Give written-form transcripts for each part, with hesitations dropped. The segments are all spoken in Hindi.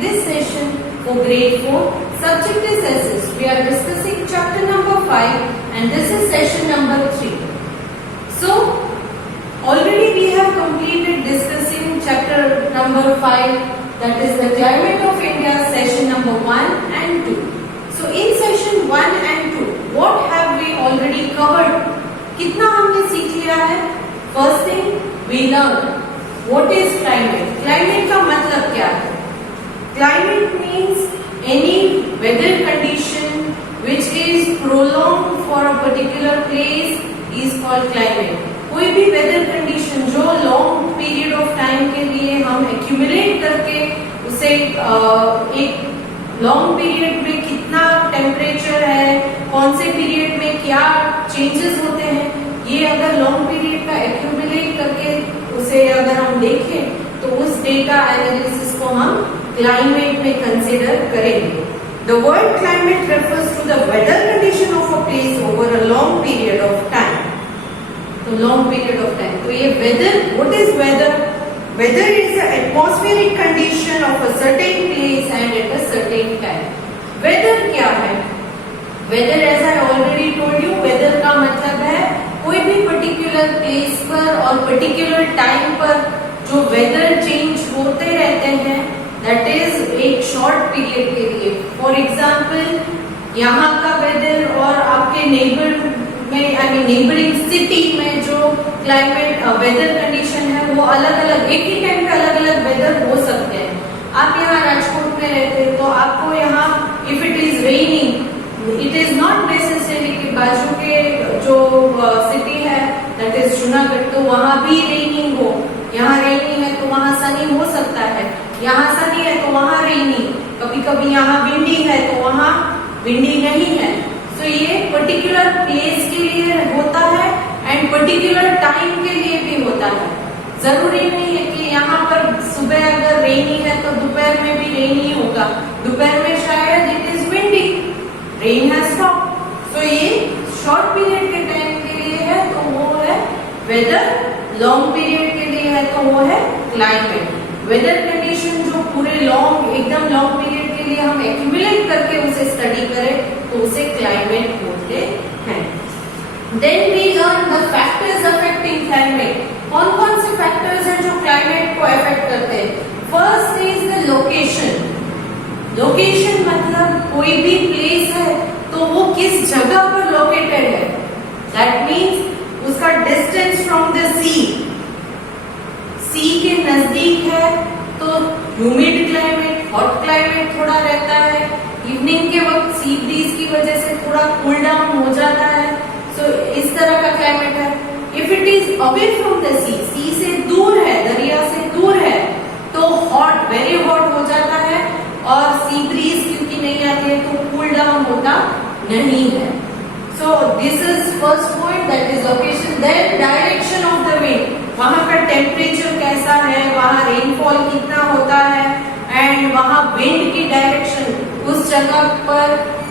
this session for grade 4. Subject is SS. We are discussing chapter number 5 and this is session number 3. So, already we have completed discussing chapter number 5, that is the climate of India, session number 1 and 2. So, in session 1 and 2, what have we already covered? कितना हमने सीख लिया है? First thing, we learned what is climate. Climate का मतलब क्या है? Climate means any weather condition which is prolonged for a particular place is called climate. कोई भी weather condition जो long period of time के लिए हम accumulate करके उसे एक long period में कितना temperature है, कौन से period में क्या changes होते हैं, ये अगर long period का accumulate करके उसे अगर हम देखें तो उस data analysis को हम climate में consider करेंगे. The word climate refers to the weather condition of a place over a long period of time. तो long period of time. तो ये weather, what is weather? Weather is the atmospheric condition of a certain place and at a certain time. Weather क्या है? Weather, as I already told you, weather का मतलब है कोई भी particular place पर और particular time पर जो weather change होते रहते हैं, that is एक short period के लिए. For example, यहाँ का weather और आपके neighbor में, neighboring city में जो climate weather condition है वो अलग-अलग, एक ही टाइम पे अलग-अलग weather हो सकते हैं. आप यहाँ राजकोट में रहते हैं तो आपको यहाँ if it is raining, it is not necessary कि बाजू के जो city है that is जूनागढ़ तो वहाँ भी raining हो. यहाँ raining है तो वहाँ sunny हो सकता है, यहाँ sunny है तो वहाँ rainy, कभी-कभी यहाँ windy है तो वहाँ windy नहीं है. तो ये पर्टिकुलर प्लेस के लिए होता है एंड पर्टिकुलर टाइम के लिए भी होता है. जरूरी नहीं है कि यहाँ पर सुबह अगर रेनी है तो दोपहर में भी रेनी होगा, दोपहर में शायद it is windy, rain has stopped. तो ये शॉर्ट पीरियड के टाइम के लिए है तो वो है वेदर, लॉन्ग पीरियड के लिए है तो वो है क्लाइमेट. वेदर कंडीशन जो पूरे लॉन्ग, एकदम लॉन्ग पीरियड के लिए हम एक्यूमुलेट करके उसे स्टडी करें तो उसे क्लाइमेट बोलते हैं. Then we learn the factors affecting climate. कौन कौन से फैक्टर्स हैं जो क्लाइमेट को अफेक्ट करते हैं? First is the location. Location मतलब कोई भी प्लेस है तो वो किस जगह पर लोकेटेड है. दैट मीन्स उसका डिस्टेंस फ्रॉम द सी के नजदीक है तो ह्यूमिड क्लाइमेट, हॉट क्लाइमेट थोड़ा रहता है. इवनिंग के वक्त सी ब्रीज की वजह से थोड़ा कूल डाउन हो जाता है. सो इस तरह का क्लाइमेट है. If it is away from the sea से दूर है, दरिया से दूर है तो हॉट, वेरी हॉट हो जाता है और सी ब्रीज क्योंकि नहीं आती है तो कूल डाउन होता नहीं है. So this is first point, that is location. Then direction of the wind. वहां का टेम्परेचर कैसा है, वहां रेनफॉल कितना होता है एंड वहां विंड की डायरेक्शन, उस जगह पर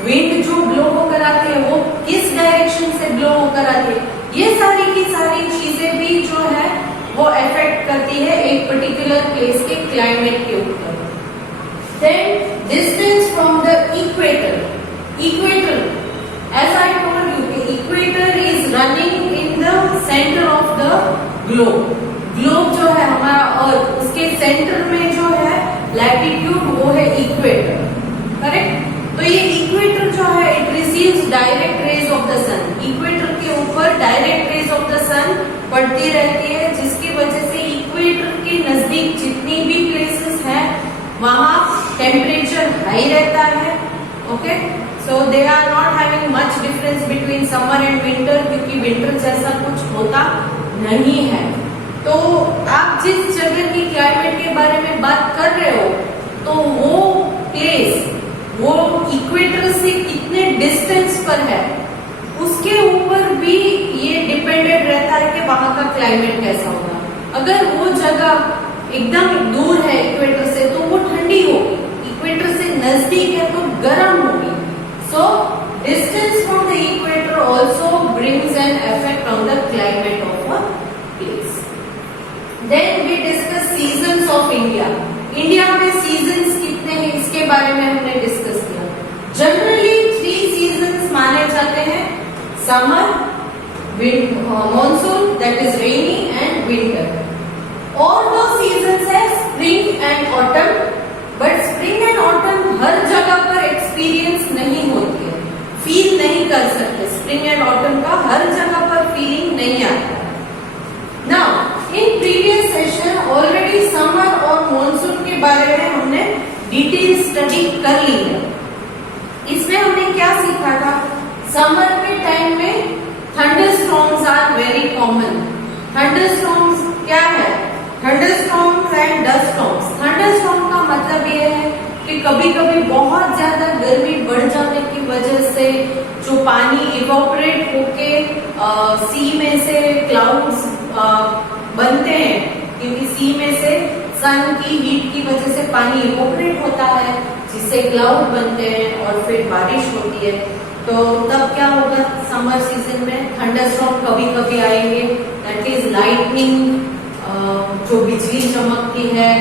विंड जो ब्लो होकर आती है वो किस डायरेक्शन से ब्लो होकर आती है. ये सारी की सारी चीजें भी जो है वो अफेक्ट करती है एक पर्टिकुलर प्लेस के क्लाइमेट के ऊपर. Then distance from the equator. Equator, as I told you, equator is running in the centre of the globe. Globe जो है हमारा अर्थ, उसके सेंटर में जो है लैटिट्यूड वो है इक्वेटर. करेक्ट. तो ये इक्वेटर जो है it receives direct rays of the sun. Equator के ऊपर direct rays of the sun पड़ती रहती है जिसकी वजह से इक्वेटर के नजदीक जितनी भी प्लेसेस हैं वहां टेम्परेचर हाई रहता है. Okay. So they are not having much difference between summer and winter क्योंकि विंटर जैसा कुछ होता नहीं है. तो आप जिस जगह की क्लाइमेट के बारे में बात कर रहे हो तो वो प्लेस, वो इक्वेटर से कितने डिस्टेंस पर है उसके ऊपर भी ये डिपेंडेंट रहता है कि वहां का क्लाइमेट कैसा होगा. अगर वो जगह एकदम दूर है इक्वेटर से तो वो ठंडी होगी, इक्वेटर से नजदीक है तो गर्म होगी. So distance from the equator also brings an effect on the climate of a place. Then we discuss seasons of India. India में सीजन्स कितने हैं बारे में हमने डिस्कस किया। जनरली 3 सीजन्स माने जाते हैं, summer, monsoon that is rainy and winter. और 2 सीजन्स है spring and autumn, but spring and autumn हर जगह पर एक्सपीरियंस नहीं होती है, फील नहीं कर सकते। स्प्रिंग एंड ऑटम का हर जगह पर फीलिंग नहीं आता। Now in previous session already summer और मॉनसून के बारे में हमने डिटेल स्टडी कर ली है। इसमें हमने क्या सीखा था? समर के टाइम में thunderstorms are very common. Thunderstorms क्या है? Thunderstorms and dust storms. Thunderstorm का मतलब ये है कि कभी कभी बहुत ज्यादा गर्मी बढ़ जाने की वजह से जो पानी इवोपरेट होके सी में से क्लाउड्स बनते हैं, क्योंकि सी में से सन की हीट की वजह से पानी इवोपरेट होता है, जिससे क्लाउड बनते हैं और फिर बारिश होती है। तो तब क्या होगा? समर सीजन में थंडरस्टॉर्म कभी कभी आएंगे, दैट इज लाइटनिंग, जो बिजली चमकती है,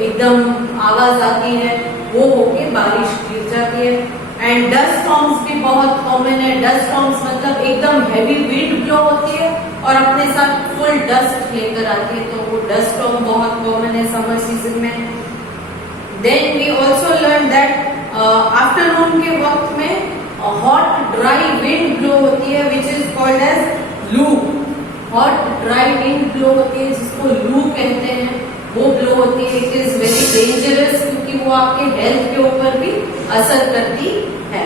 एकदम आवाज आती है, वो होके बारिश गिर जाती है। एंड डस्ट स्टॉर्म्स भी बहुत कॉमन है। डस्ट स्टॉर्म्स मतलब एकदम हैवी विंड ब्लो होती है और अपने साथ फुल डस्ट लेकर आती है, तो वो डस्ट स्टॉर्म बहुत कॉमन है समर सीजन में। Then we also learn that afternoon के वक्त में हॉट ड्राई विंड ब्लो होती है, which is called as loo. Hot dry wind blow होती है जिसको लू कहते हैं, वो ब्लो होती है। इट इज वेरी डेंजरस क्योंकि वो आपके हेल्थ के ऊपर भी असर करती है।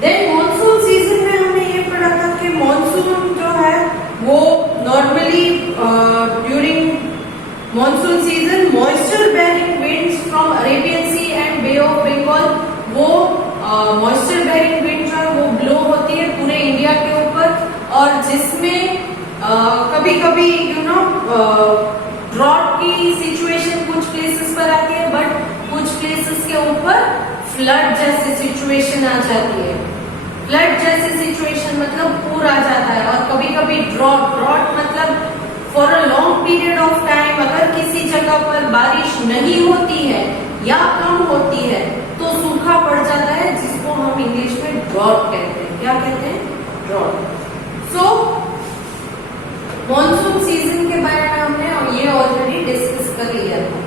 देन मॉनसून सीजन में हमने ये पढ़ा था कि मॉनसून जो है वो normally during monsoon season moisture bearing winds from Arabian Sea and Bay of Bengal, वो मॉइस्चर बेरिंग विंड जो है वो ब्लो होती है पूरे इंडिया के ऊपर, और जिसमें कभी कभी यू नो ड्रॉट की सिचुएशन कुछ प्लेसेस पर आती है, बट कुछ प्लेसेस के ऊपर फ्लड जैसी सिचुएशन आ जाती है। फ्लड जैसी सिचुएशन मतलब पूर आ जाता है। और कभी कभी ड्रॉट मतलब for a long period of time अगर किसी जगह पर बारिश नहीं होती है या कम होती है तो सूखा पड़ जाता है, जिसको हम इंग्लिश में ड्रॉट कहते हैं। क्या कहते हैं? ड्रॉट। सो मॉनसून सीजन के बारे में हमने ये ऑलरेडी डिस्कस कर लिया था।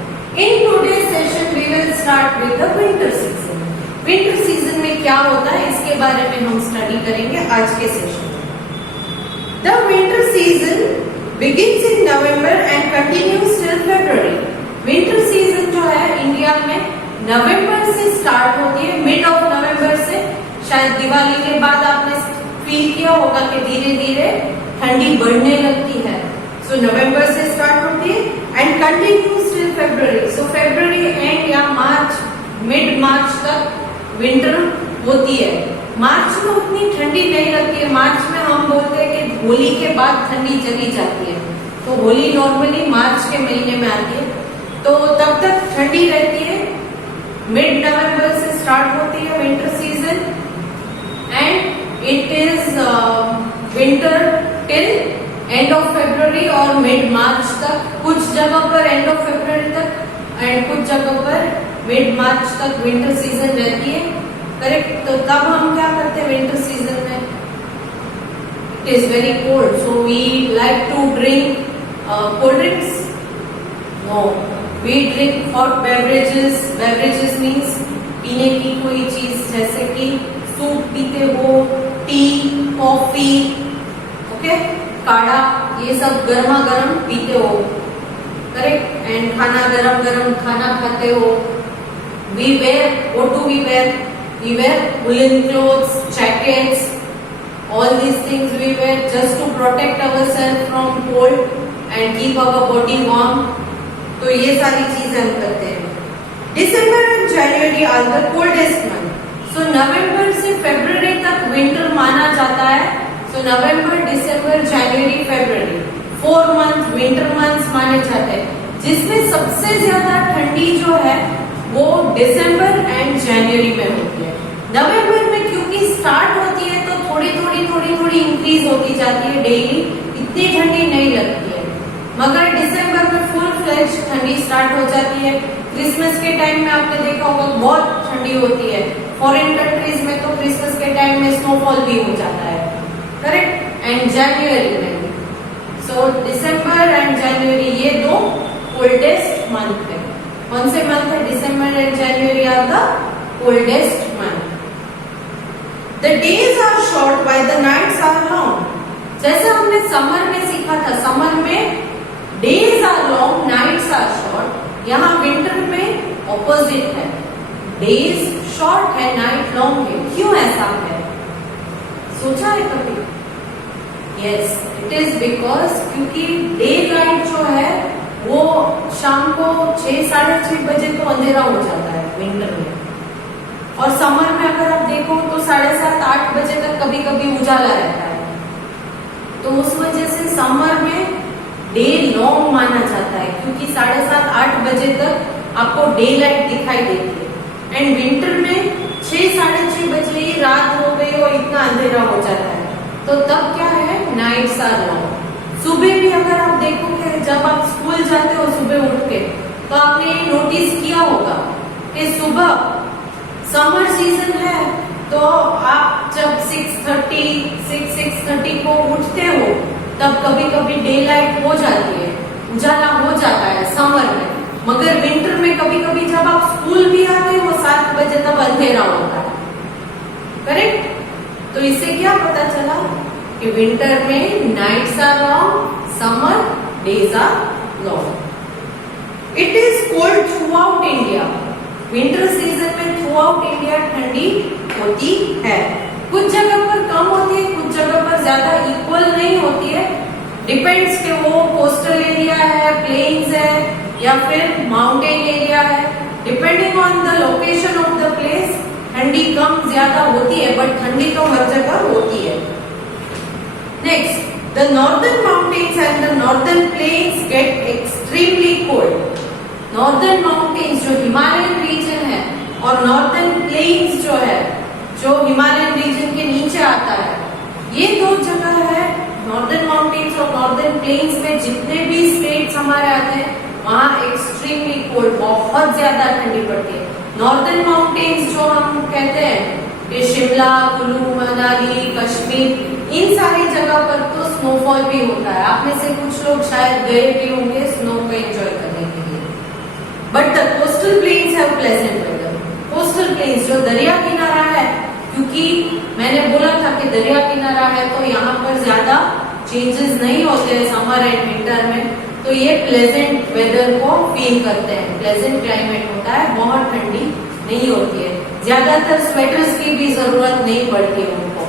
In today's session we will start with the winter season. Winter season में क्या होता है इसके बारे में हम स्टडी करेंगे आज के सेशन में। The winter season begins in November and continues till February. Winter season जो है इंडिया में नवंबर से स्टार्ट होती है, मिड ऑफ नवंबर से। शायद दिवाली के बाद आपने फील किया होगा कि धीरे धीरे ठंडी बढ़ने लगती है। सो नवंबर से स्टार्ट होती है and continues till February. So February and या मार्च, मिड मार्च तक विंटर होती है। मार्च में उतनी ठंडी नहीं लगती है। मार्च में हम बोलते हैं कि होली के बाद ठंडी चली जाती है, तो होली नॉर्मली मार्च के महीने में आती है, तो तब तक ठंडी रहती है। मिड नवंबर से स्टार्ट होती है winter season and it is winter till end of February और मिड मार्च तक। कुछ जगह पर एंड ऑफ फरवरी तक एंड कुछ जगह पर मिड मार्च तक विंटर सीजन रहती है, करेक्ट। तो तब हम क्या करते हैं विंटर सीजन में? It is very cold, so we like to drink cold drinks. No, we drink hot beverages. Beverages means पीने की कोई चीज, जैसे कि सूप पीते हो, टी, कॉफी, ओके, काढ़ा, ये सब गर्मा गर्म पीते हो, करेक्ट। एंड खाना गरम गरम खाना खाते हो। We wear, what do we wear? We wear woolen clothes, jackets, all these things we wear just to protect ourselves from cold and keep our body warm. तो ये सारी चीजें हम करते हैं। December and January are the coldest month. So नवंबर से फरवरी तक विंटर माना जाता है। सो नवंबर, दिसंबर, जनवरी, फरवरी 4 मंथ विंटर मंथ्स माने जाते हैं, जिसमें सबसे ज्यादा ठंडी जो है वो दिसंबर एंड जनवरी में होती है। नवंबर में क्योंकि स्टार्ट होती है तो थोड़ी थोड़ी इंक्रीज होती जाती है डेली, इतनी ठंडी नहीं लगती है। मगर दिसंबर में फुल फ्लेज ठंडी स्टार्ट हो जाती है। क्रिसमस के टाइम में आपने देखा होगा बहुत ठंडी होती है। फॉरेन कंट्रीज में तो क्रिसमस के टाइम में स्नोफॉल भी हो जाता है, करेक्ट। एंड जनवरी में, सो दिसंबर एंड जनवरी ये दो कोल्डेस्ट मंथ है। कौन से मंथ है? December and January are the coldest month. The days are short while the nights are long. जैसे हमने समर में सीखा था, समर में days are long, nights are short. यहाँ विंटर में ऑपोजिट है, डेज शॉर्ट है, नाइट लॉन्ग है। क्यों ऐसा है? सोचा है कभी? यस, इट इज बिकॉज क्योंकि डे लाइट जो है वो शाम को 6 साढ़े 6 बजे तो अंधेरा हो जाता है विंटर में, और समर में अगर आप देखो तो 7:30 8 बजे तक कभी कभी उजाला रहता है। तो उस वजह से समर में डे लॉन्ग माना जाता है, क्योंकि 7:30 8 बजे तक आपको डे लाइट दिखाई देती है। एंड विंटर में 6 साढ़े 6 बजे ही रात हो गई और इतना अंधेरा हो जाता है, तो तब क्या है? Nights are long. सुबह भी अगर आप देखोगे, जब आप स्कूल जाते हो सुबह उठ के, तो आपने नोटिस किया होगा कि सुबह समर सीजन है तो आप जब 6:30 को उठते हो तब कभी कभी डे लाइट हो जाती है, उजाला हो जाता है समर में। मगर विंटर में कभी कभी जब आप स्कूल भी आते हो 7 बजे तब अंधेरा होता है, करेक्ट। तो इससे क्या पता चला कि विंटर में nights are long, summer days are long. It is cold throughout India. Winter season में थ्रू आउट इंडिया ठंडी होती है। कुछ जगह पर कम होती है, कुछ जगह पर ज्यादा इक्वल नहीं होती है। डिपेंड्स कि वो कोस्टल एरिया है, प्लेन्स है या फिर माउंटेन एरिया है। Depending on the location of the place ठंडी कम ज्यादा होती है, बट ठंडी तो हर जगह होती है। Next, the northern mountains and the northern plains get extremely cold. Northern mountains जो हिमालयन रीजन है और नॉर्दर्न प्लेन्स जो है, जो हिमालयन रीजन के नीचे आता है, ये दो जगह है। नॉर्दर्न माउंटेन्स और नॉर्दर्न प्लेन्स में जितने भी स्टेट्स हमारे आते हैं वहां एक्सट्रीमली कोल्ड, बहुत ज्यादा ठंडी पड़ती है। नॉर्दर्न माउंटेन्स जो हम कहते हैं कि शिमला, कुल्लू, मनाली, कश्मीर, इन सारी जगह पर तो स्नोफॉल भी होता है। आप में से कुछ लोग शायद गए भी होंगे स्नो को एंजॉय करने के लिए। But the coastal plains have pleasant weather. Coastal plains जो दरिया किनारा है, क्योंकि मैंने बोला था कि दरिया किनारा है तो यहाँ पर ज्यादा चेंजेस नहीं होते हैं समर एंड विंटर में, तो ये प्लेजेंट वेदर को फील करते हैं। प्लेजेंट क्लाइमेट होता है, बहुत ठंडी नहीं होती है, ज्यादातर स्वेटर्स की भी जरूरत नहीं पड़ती है उनको,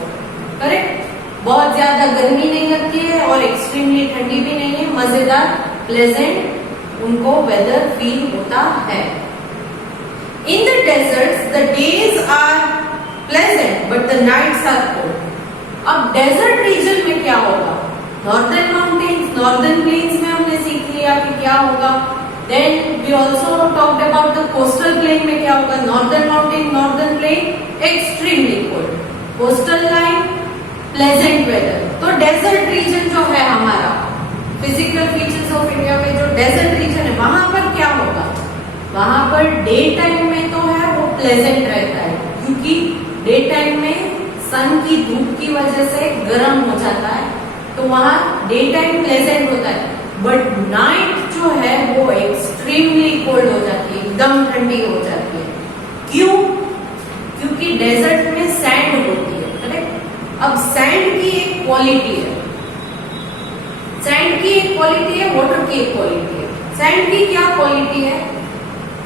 करेक्ट। बहुत ज्यादा गर्मी नहीं लगती है और एक्सट्रीमली ठंडी भी नहीं है, मजेदार प्लेजेंट उनको वेदर फील होता है। In the deserts the days are pleasant but the nights are cold. अब डेजर्ट रीजन में क्या होगा? नॉर्दर्न माउंटेन्स, नॉर्दर्न प्लेन्स में हमने सीख लिया कि क्या होगा। Then we also talked about the coastal plain में क्या होगा? Northern mountain, northern plain extremely cold, coastal line pleasant weather. तो डेजर्ट रीजन जो है हमारा, फिजिकल फीचर्स ऑफ इंडिया में जो डेजर्ट रीजन है, वहां पर क्या होगा? वहां पर डे टाइम में तो है वो प्लेजेंट रहता है, क्योंकि डे टाइम में सन की धूप की वजह से गर्म हो जाता है, तो वहां डे टाइम प्लेजेंट होता है। बट नाइट जो है वो एक्सट्रीमली कोल्ड हो जाती है, एकदम ठंडी हो जाती है। क्यों? क्योंकि डेजर्ट में सैंड होती है, करेक्ट। अब सैंड की एक क्वालिटी है, सैंड की एक क्वालिटी है, वाटर की एक क्वालिटी है। सैंड की क्या क्वालिटी है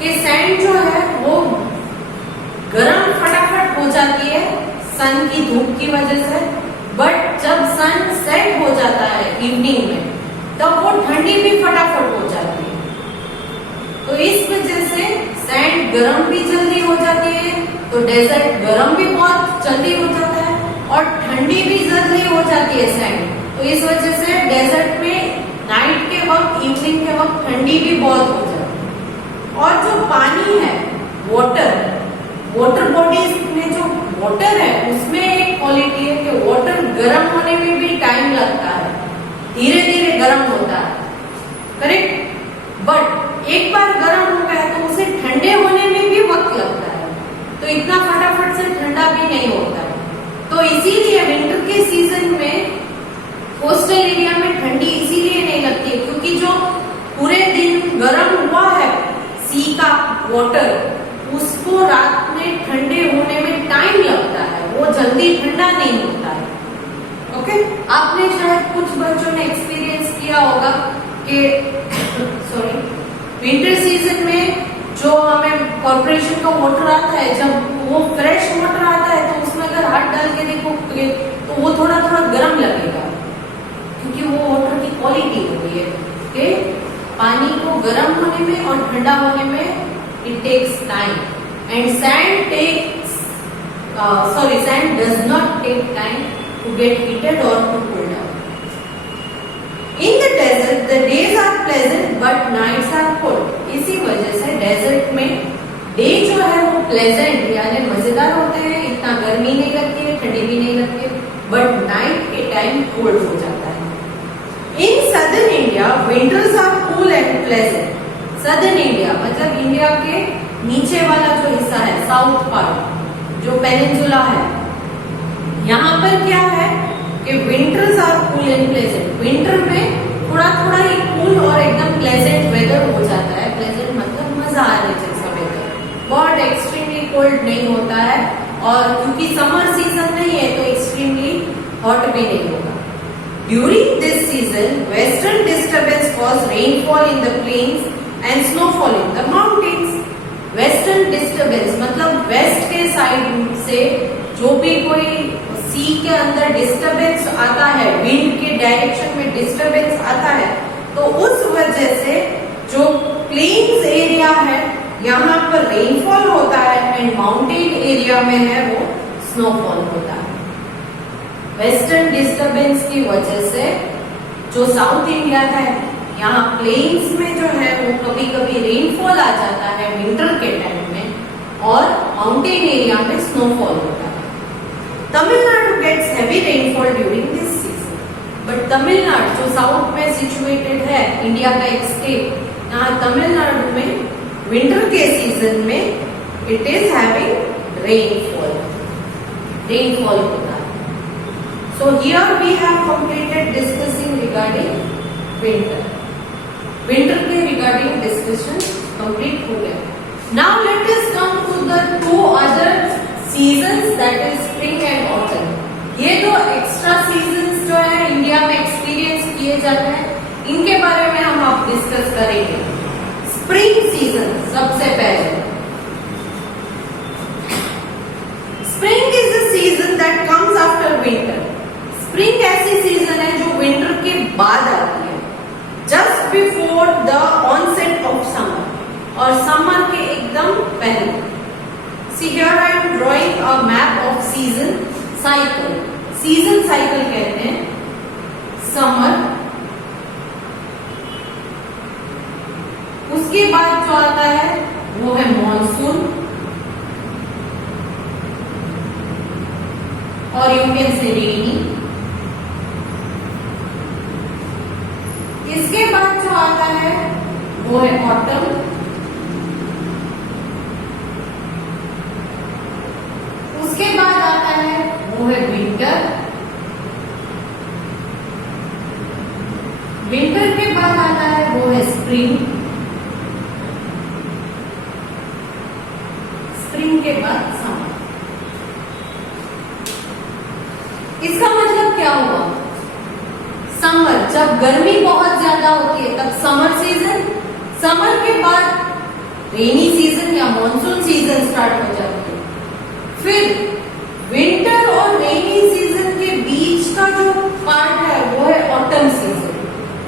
कि सैंड जो है वो गर्म फटाफट हो जाती है सन की धूप की वजह से, बट जब सन सेट हो जाता है इवनिंग में तब वो ठंडी भी फटाफट हो जाती है। तो इस वजह से सैंड गर्म भी जल्दी हो जाती है, तो डेजर्ट गर्म भी बहुत जल्दी हो जाता है और ठंडी भी जल्दी हो जाती है सैंड। तो इस वजह से डेजर्ट में नाइट के वक्त, इवनिंग के वक्त ठंडी भी बहुत हो जाती है। और जो पानी है, वाटर बॉडीज में जो वाटर है उसमें एक क्वालिटी है कि वाटर गर्म होने में भी टाइम लगता है, धीरे धीरे गर्म होता है। करेक्ट। बट एक बार गर्म हो गया तो उसे ठंडे होने में भी वक्त लगता है, तो इतना फटाफट से ठंडा भी नहीं होता है। तो इसीलिए विंटर के सीजन में कोस्टल एरिया में ठंडी इसीलिए नहीं लगती है क्योंकि जो पूरे दिन गर्म हुआ है सी का वाटर, उसको रात में ठंडे होने में टाइम लगता है, वो जल्दी ठंडा नहीं होता है। ओके, आपने शायद कुछ बच्चों ने एक्सपीरियंस किया होगा कि सॉरी विंटर सीजन में जो हमें कॉर्पोरेशन का वाटर आता है, जब वो फ्रेश वाटर आता है तो उसमें अगर हाथ डाल के देखोगे तो वो थोड़ा थोड़ा गर्म लगेगा क्योंकि वो वाटर की क्वालिटी होती है कि पानी को गर्म होने में और ठंडा होने में it takes time, and sand does not take time to get heated or to cool down. In the desert, the days are pleasant but nights are cold. इसी वजह से डेजर्ट में डे जो है वो प्लेजेंट यानी मजेदार होते हैं, इतना गर्मी नहीं लगती है, ठंडी भी नहीं लगती है, बट नाइट के टाइम कोल्ड हो जाता है। In southern India, winters are cool and pleasant. Southern India मतलब इंडिया के नीचे वाला जो हिस्सा है, साउथ पार्ट जो पेनिनसुला है, यहाँ पर क्या है कि winters are cool and pleasant. Winter में थोड़ा थोड़ा ही कूल और एकदम प्लेजेंट वेदर हो जाता है। प्लेजेंट मतलब मजा आने जैसा वेदर, बहुत एक्सट्रीमली कोल्ड नहीं होता है और क्योंकि समर सीजन नहीं है तो एक्सट्रीमली हॉट भी नहीं होगा। During this season western disturbance cause rainfall in the plains and snowfall in the mountains. Western disturbance मतलब वेस्ट के साइड से जो भी कोई सी के अंदर डिस्टर्बेंस आता है, विंड के डायरेक्शन में डिस्टर्बेंस आता है, तो उस वजह से जो प्लेन्स एरिया है यहाँ पर रेनफॉल होता है एंड माउंटेन एरिया में है वो स्नोफॉल होता है। वेस्टर्न डिस्टर्बेंस की वजह से जो साउथ इंडिया है यहाँ प्लेन्स में जो है वो कभी कभी रेनफॉल आ जाता है विंटर के टाइम में और माउंटेन एरिया में स्नोफॉल होता है। Tamil Nadu gets heavy rainfall during this season, but Tamil Nadu जो साउथ में सिचुएटेड है, इंडिया का एक स्टेट, यहाँ तमिलनाडु में विंटर के सीजन में इट इज हैविंग रेनफॉल होता है। So here we have completed discussing regarding winter के रिगार्डिंग डिस्कशन कंप्लीट हो गया। Now let us come to the to other seasons that is spring and autumn. ये दो एक्स्ट्रा सीजन्स जो है इंडिया में एक्सपीरियंस किए जाते हैं, इनके बारे में हम अब डिस्कस करेंगे। स्प्रिंग सीजन सबसे पहले, spring is the season that comes after winter. Spring ऐसी सीजन है जो विंटर के बाद आती है, just before the onset of summer, और समर के एकदम पहले। See here I am drawing a map of season cycle. Season cycle कहते हैं समर, उसके बाद जो आता है वो है मॉनसून, और यू कैन से रेनी। इसके बाद जो आता है वो है ऑटम, उसके बाद आता है वो है विंटर, विंटर के बाद आता है वो है स्प्रिंग, स्प्रिंग के बाद समर। इसका मतलब क्या हुआ? समर, जब गर्मी बहुत ज्यादा होती है तब समर सीजन, समर के बाद रेनी सीजन या मॉनसून सीजन स्टार्ट हो जाती है। फिर विंटर और रेनी सीजन के बीच का जो पार्ट है वो है ऑटम सीजन,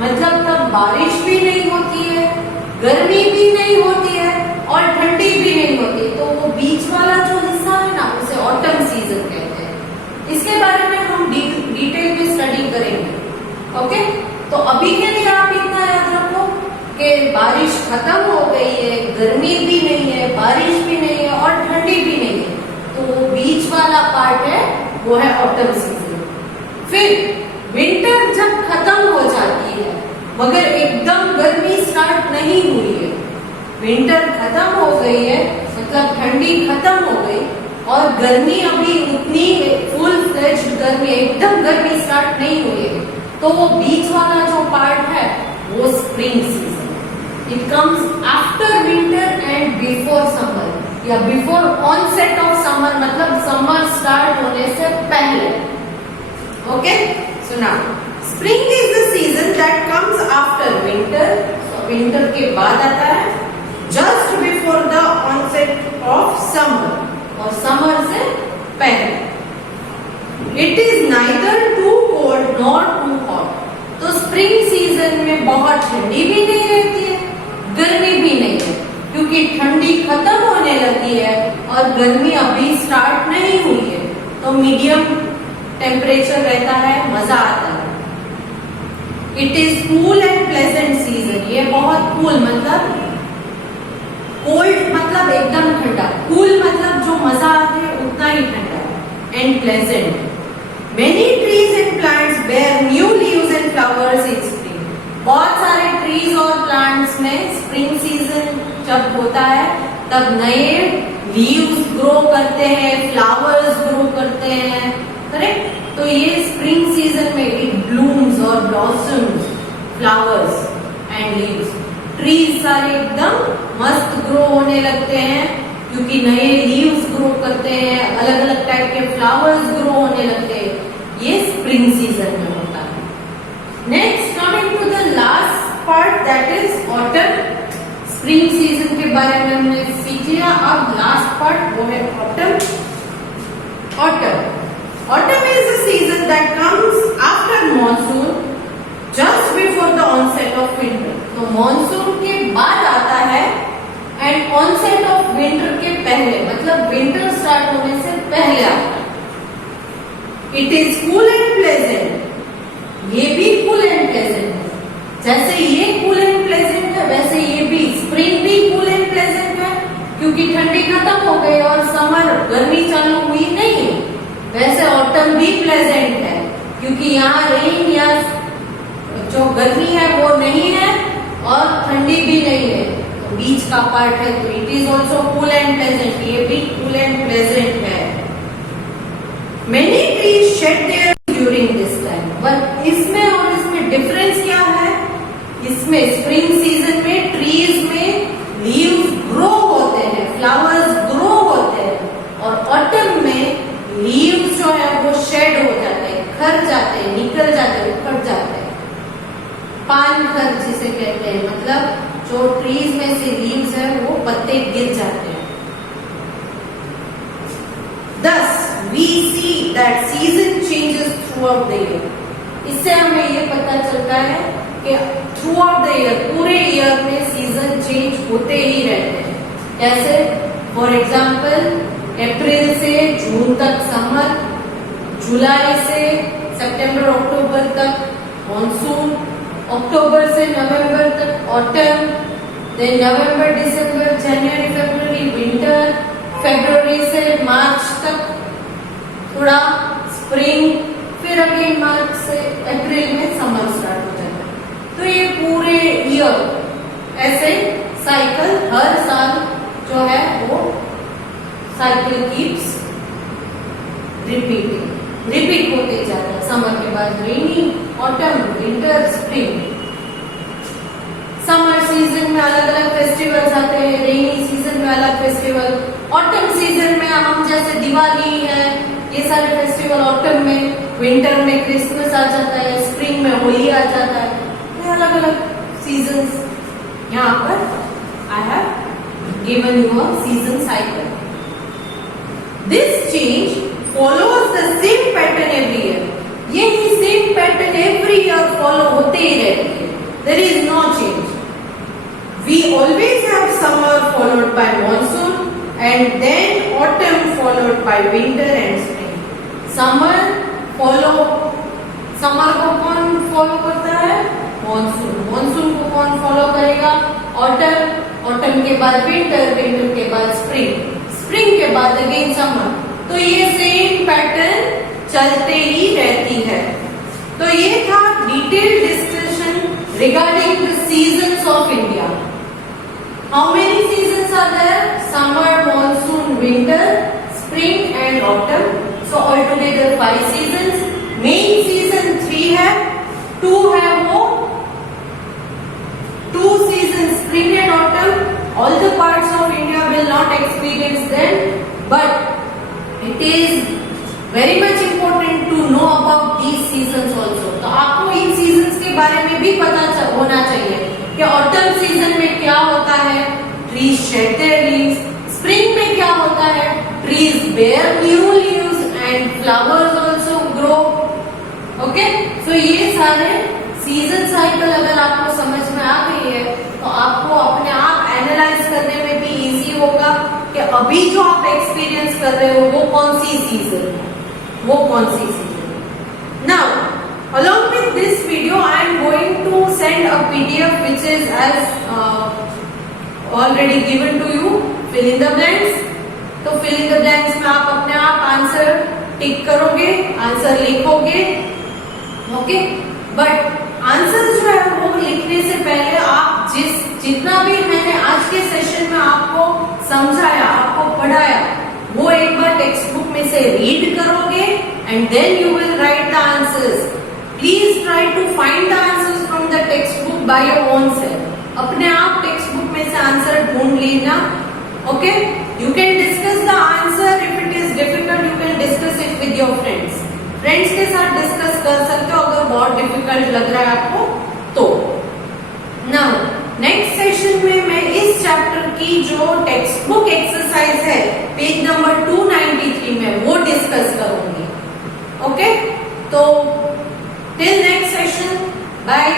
मतलब तब बारिश भी नहीं होती है, गर्मी भी नहीं होती है और ठंडी भी नहीं होती है, तो वो बीच वाला जो हिस्सा है ना उसे ऑटम सीजन कहते हैं। इसके बारे में हम डिटेल में स्टडी करेंगे। ओके, तो अभी के लिए आप इतना याद रखो कि बारिश खत्म हो गई है, गर्मी भी नहीं है, बारिश भी नहीं है और ठंडी भी नहीं है, तो वो बीच वाला पार्ट है वो है ऑटम सीजन। फिर विंटर जब खत्म हो जाती है मगर एकदम गर्मी स्टार्ट नहीं हुई है। विंटर खत्म हो गई है, मतलब ठंडी खत्म हो गई और गर्मी अभी उतनी फुल फ्लेज्ड गर्मी, एकदम गर्मी स्टार्ट नहीं हुई है। तो वो बीच वाला जो पार्ट है वो spring season. It comes after winter and before summer या बिफोर ऑनसेट ऑफ समर, मतलब समर स्टार्ट होने से पहले। Okay, so now spring is the season that comes after winter. Winter के बाद आता है, just before the onset of summer और समर से पहले। It is neither too cold nor too hot. तो स्प्रिंग सीजन में बहुत ठंडी भी नहीं रहती है, गर्मी भी नहीं है, क्योंकि ठंडी खत्म होने लगी है और गर्मी अभी स्टार्ट नहीं हुई है। तो मीडियम टेम्परेचर रहता है, मजा आता है। It is cool and pleasant season. ये बहुत कूल मतलब कोल्ड मतलब एकदम ठंडा, कूल मतलब जो मजा आता है उतना ही ठंडा, and pleasant. Many trees and plants bear new leaves and flowers in spring. बहुत सारे ट्रीज और प्लांट्स में स्प्रिंग सीजन जब होता है तब नए लीव्स ग्रो करते हैं, फ्लावर्स ग्रो करते हैं, करेक्ट। तो ये स्प्रिंग सीजन में इट ब्लूम्स और blossoms, flowers and leaves. Trees सारे एकदम मस्त ग्रो होने लगते हैं क्योंकि नए लीव्स ग्रो करते हैं, अलग अलग टाइप के फ्लावर्स ग्रो होने लगते हैं। ये स्प्रिंग सीजन में होता है। Next coming to the last part that is autumn. Spring season के बारे में हमने सीख लिया, अब लास्ट पार्ट वो है autumn. Autumn is a season that comes after monsoon, just before the onset of winter. तो मॉनसून के बाद आता है एंड ऑनसेट ऑफ विंटर के पहले, मतलब विंटर स्टार्ट होने से पहले आता है। It is cool and pleasant. ये भी कूल एंड प्लेजेंट है, जैसे ये कूल एंड प्लेजेंट है वैसे ये भी स्प्रिंग भी कूल एंड प्लेजेंट है, क्योंकि ठंडी खत्म हो गई और समर गर्मी चालू हुई नहीं। वैसे ऑटम भी प्लेजेंट है क्योंकि यहाँ रेन या जो गर्मी है वो नहीं है और ठंडी भी नहीं है, तो बीच का पार्ट है, तो it is also cool and pleasant. ये भी कूल एंड प्लेजेंट है। Many trees shade there during this time, but इसमें और इसमें डिफरेंस क्या है? इसमें स्प्रिंग सीजन में ट्रीज में लीव्स ग्रो होते हैं, फ्लावर्स ग्रो होते हैं, और ऑटम में लीव्स जो है वो शेड हो जाते हैं, खर जाते हैं, निकल जाते हैं, उखड़ जाते हैं। पान खर जिसे कहते हैं, मतलब जो ट्रीज में से लीव्स है वो पत्ते गिर जाते हैं। Thus we see that season changes throughout the year. इससे हमें ये पता चलता है कि थ्रू आउट द ईयर, पूरे ईयर में सीजन चेंज होते ही रहते हैं। जैसे फॉर एग्जाम्पल अप्रैल से जून तक समर, जुलाई से सितंबर अक्टूबर तक मॉनसून, अक्टूबर से नवंबर तक ऑटम, देन नवंबर दिसंबर जनवरी फरवरी विंटर, फरवरी से मार्च तक थोड़ा स्प्रिंग, फिर अगेन मार्च से अप्रैल में समर स्टार्ट हो जाता है। तो ये पूरे ईयर ऐसे साइकिल हर साल जो है वो साइकिल कीप्स रिपीट होते जाता है। समर के बाद rainy, autumn, winter, spring. Summer season में अलग अलग फेस्टिवल्स आते हैं, रेनी सीजन में अलग फेस्टिवल, ऑटम सीजन में हम जैसे दिवाली है, ये सारे फेस्टिवल ऑटम में, विंटर में क्रिसमस आ जाता है, स्प्रिंग में होली आ जाता है। ये अलग अलग सीजन्स यहाँ पर I have given you a season cycle. This change follows the same pattern every year. यही same pattern every year follow होते ही रहती है. There is no change. We always have summer followed by monsoon and then autumn followed by winter and spring. Summer को कौन फॉलो करता है? मॉनसून को कौन फॉलो करेगा? ऑटम के बाद विंटर के बाद स्प्रिंग के बाद अगेन समर। तो ये सेम पैटर्न चलते ही रहती है। तो ये था detail discussion regarding the seasons of India. How many seasons are there? Summer, monsoon, winter, spring and autumn. So altogether 5 seasons. Main season 3 है, 2 है वो 2 seasons, spring and autumn. All the parts of India will not experience them, but it is very much important to know about these seasons also. तो आपको इन seasons के बारे में भी पता होना चाहिए कि autumn season में क्या होता है, trees shed their leaves. Spring में क्या होता है, trees bear new leaves and flowers also grow. Okay? So ये सारे सीजन साइकिल अगर आपको समझ में आ गई है तो आपको अपने आप एनालाइज करने में भी इजी होगा कि अभी जो आप एक्सपीरियंस कर रहे हो वो कौन सी सीजन है, वो कौन सी सीजन है. Now along with this video I am going to send a PDF which is as already given to you. Fill in the blanks. तो fill in the blanks में आप अपने आप आंसर टिक करोगे, आंसर लिखोगे. ओके, बट आंसर जो है वो लिखने से पहले आप जितना भी मैंने आज के सेशन में आपको समझाया, आपको पढ़ाया, वो एक बार टेक्स्ट बुक में से रीड करोगे and then you will write the answers. Please try to find the answers from the textbook by your own self. अपने आप टेक्स्ट बुक में से आंसर ढूंढ लेना. Okay, you can discuss the answer. If it is difficult you can discuss it with your friends. Friends के साथ डिस्कस कर सकते हो अगर बहुत डिफिकल्ट लग रहा है आपको तो. नाउ नेक्स्ट सेशन में मैं इस चैप्टर की जो टेक्स्ट बुक एक्सरसाइज है पेज नंबर 293 में वो डिस्कस करूंगी. ओके, तो टिल नेक्स्ट सेशन, बाय.